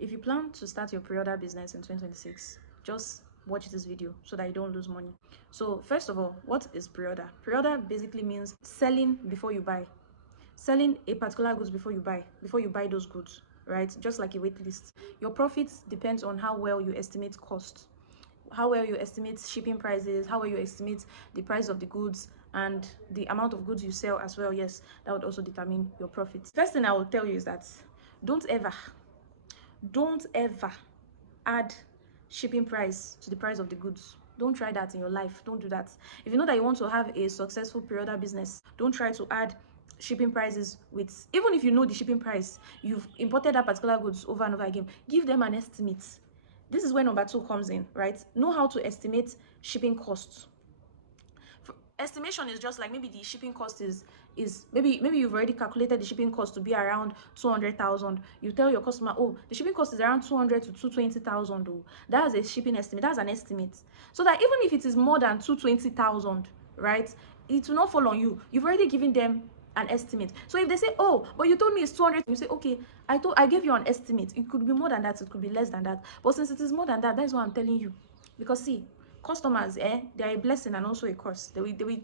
If you plan to start your pre-order business in 2026, just watch this video so that you don't lose money. So first of all, what is pre-order? Pre-order basically means selling before you buy. Selling a particular goods before you buy those goods, right? Just like a wait list. Your profits depends on how well you estimate cost, how well you estimate shipping prices, how well you estimate the price of the goods, and the amount of goods you sell as well. Yes, that would also determine your profits. First thing I will tell you is that don't ever add shipping price to the price of the goods. Don't try that in your life. Don't do that. If you know that you want to have a successful pre-order business, don't try to add shipping prices with, even if you know the shipping price, you've imported that particular goods over and over again, give them an estimate. This is where number 2 comes in, right? Know how to estimate shipping costs. Estimation is just like maybe the shipping cost is maybe you've already calculated the shipping cost to be around 200,000. You tell your customer, oh, the shipping cost is around 200 to 220,000. Oh, that's a shipping estimate. That's an estimate. So that even if it is more than 220,000, right, it will not fall on you. You've already given them an estimate. So if they say, oh, but you told me it's 200, you say, okay, I gave you an estimate. It could be more than that, it could be less than that, but since it is more than that, that's what I'm telling you. Because see, customers, they are a blessing and also a curse. They will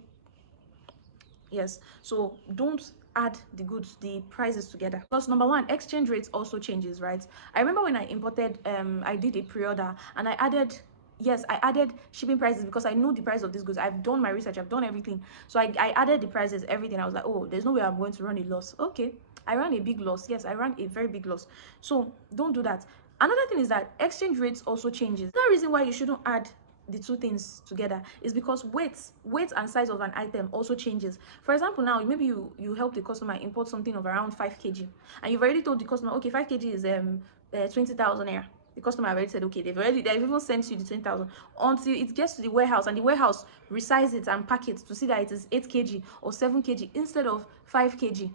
yes. So don't add the prices together, because number 1, exchange rates also changes, right? I remember when I imported, I did a pre-order and I added, yes, I added shipping prices because I know the price of these goods. I've done my research, I've done everything. So I added the prices, everything. I was like, oh, there's no way I'm going to run a loss. Okay, I ran a big loss. Yes, I ran a very big loss. So don't do that. Another thing is that exchange rates also changes. The reason why you shouldn't add the two things together is because weight and size of an item also changes. For example, now maybe you help the customer import something of around 5 kg, and you've already told the customer, okay, 5 kg is 20,000 naira. The customer already said, okay, they've even sent you the 20,000 until it gets to the warehouse, and the warehouse resize it and pack it to see that it is 8 kg or 7 kg instead of 5 kg.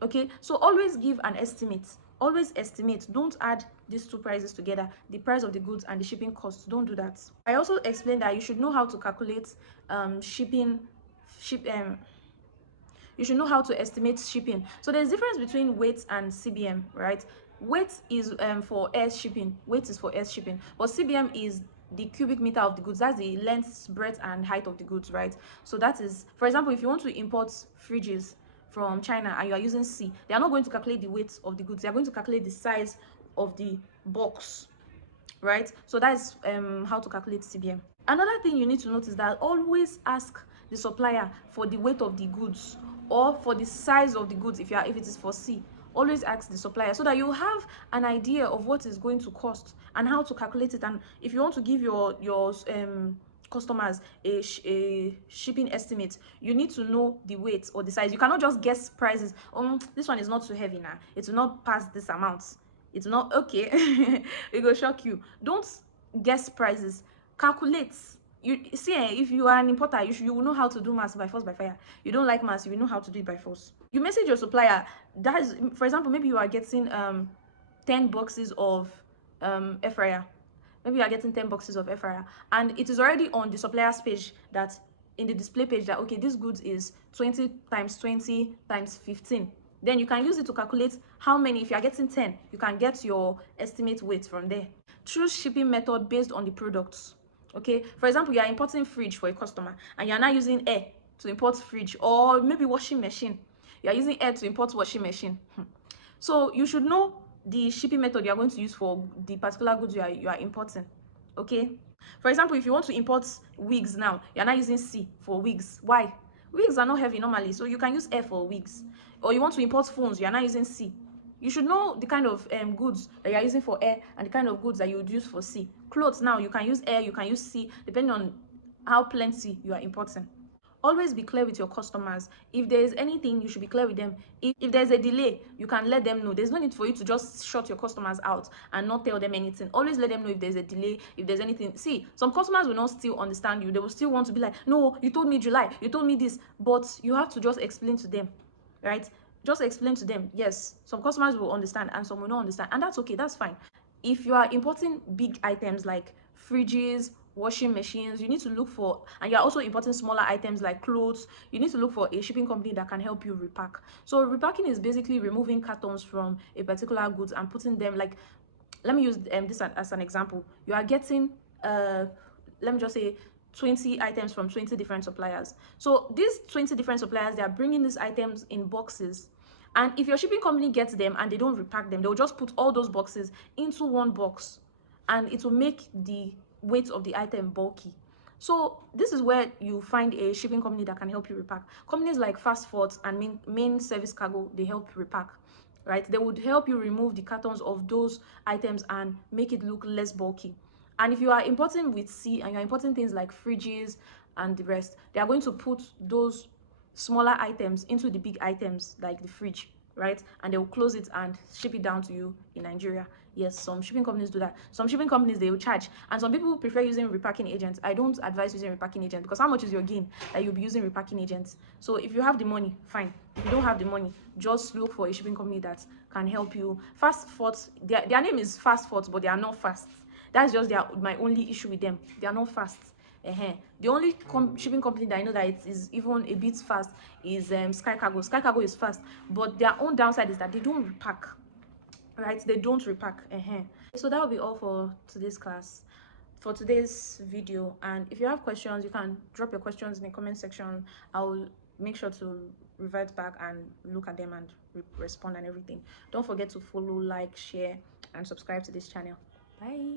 Okay, so always give an estimate. Always estimate. Don't add these two prices together, the price of the goods and the shipping costs. Don't do that. I also explained that you should know how to calculate you should know how to estimate shipping. So there's difference between weight and CBM, right? Weight is for air shipping. Weight is for air shipping, but CBM is the cubic meter of the goods. That's the length, breadth, and height of the goods, right? So that is, for example, if you want to import fridges from China and you are using C, they are not going to calculate the weight of the goods. They are going to calculate the size of the box, right? So that is how to calculate CBM. Another thing you need to notice that always ask the supplier for the weight of the goods or for the size of the goods. If it is for C, always ask the supplier so that you have an idea of what is going to cost and how to calculate it. And if you want to give your customers a shipping estimate, you need to know the weight or the size. You cannot just guess prices. This one is not too heavy now, it will not pass this amount, it's not okay. It will shock you. Don't guess prices, calculate. You see, if you are an importer, you will know how to do maths by force by fire. You don't like maths, you will know how to do it by force. You message your supplier. That is, for example, maybe you are getting 10 boxes of air fryer. Maybe you are getting 10 boxes of air fryer, and it is already on the supplier's page, that in the display page, that okay, this goods is 20 times 20 times 15. Then you can use it to calculate how many. If you are getting 10, you can get your estimate weight from there. Choose shipping method based on the products. Okay, for example, you are importing fridge for a customer and you are now using air to import fridge, or maybe washing machine. You are using air to import washing machine. So you should know the shipping method you are going to use for the particular goods you are importing. Okay, for example, if you want to import wigs now, you are not using C for wigs. Why? Wigs are not heavy normally, so you can use air for wigs. Or you want to import phones, you are not using C. You should know the kind of goods that you are using for air and the kind of goods that you would use for C. Clothes now, you can use air, you can use C, depending on how plenty you are importing. Always be clear with your customers. If there is anything, you should be clear with them. If there's a delay, you can let them know. There's no need for you to just shut your customers out and not tell them anything. Always let them know if there's a delay, if there's anything. See, some customers will not still understand you. They will still want to be like, no, you told me July, you told me this. But you have to just explain to them, right? Just explain to them. Yes, some customers will understand and some will not understand, and that's okay, that's fine. If you are importing big items like fridges, washing machines, you need to look for, and you're also importing smaller items like clothes, you need to look for a shipping company that can help you repack. So repacking is basically removing cartons from a particular goods and putting them, like let me use this as an example. You are getting let me just say 20 items from 20 different suppliers. So these 20 different suppliers, they are bringing these items in boxes, and if your shipping company gets them and they don't repack them, they'll just put all those boxes into one box, and it will make the weight of the item bulky. So this is where you find a shipping company that can help you repack. Companies like Fast Forts and main Service Cargo, they help repack, right? They would help you remove the cartons of those items and make it look less bulky. And if you are importing with sea and you're importing things like fridges and the rest, they are going to put those smaller items into the big items like the fridge, right? And they will close it and ship it down to you in Nigeria. Yes, some shipping companies do that. Some shipping companies, they will charge, and some people prefer using repacking agents. I don't advise using repacking agents, because how much is your gain that you'll be using repacking agents? So if you have the money, fine. If you don't have the money, just look for a shipping company that can help you. Fast Forts, their name is Fast Forts, but they are not fast. That's just my only issue with them. They are not fast. The only shipping company that I know that it is even a bit fast is Sky Cargo. Sky Cargo is fast, but their own downside is that they don't repack, right? They don't repack. So that will be all for today's class, for today's video. And if you have questions, you can drop your questions in the comment section. I'll make sure to revert back and look at them and respond and everything. Don't forget to follow, like, share, and subscribe to this channel. Bye.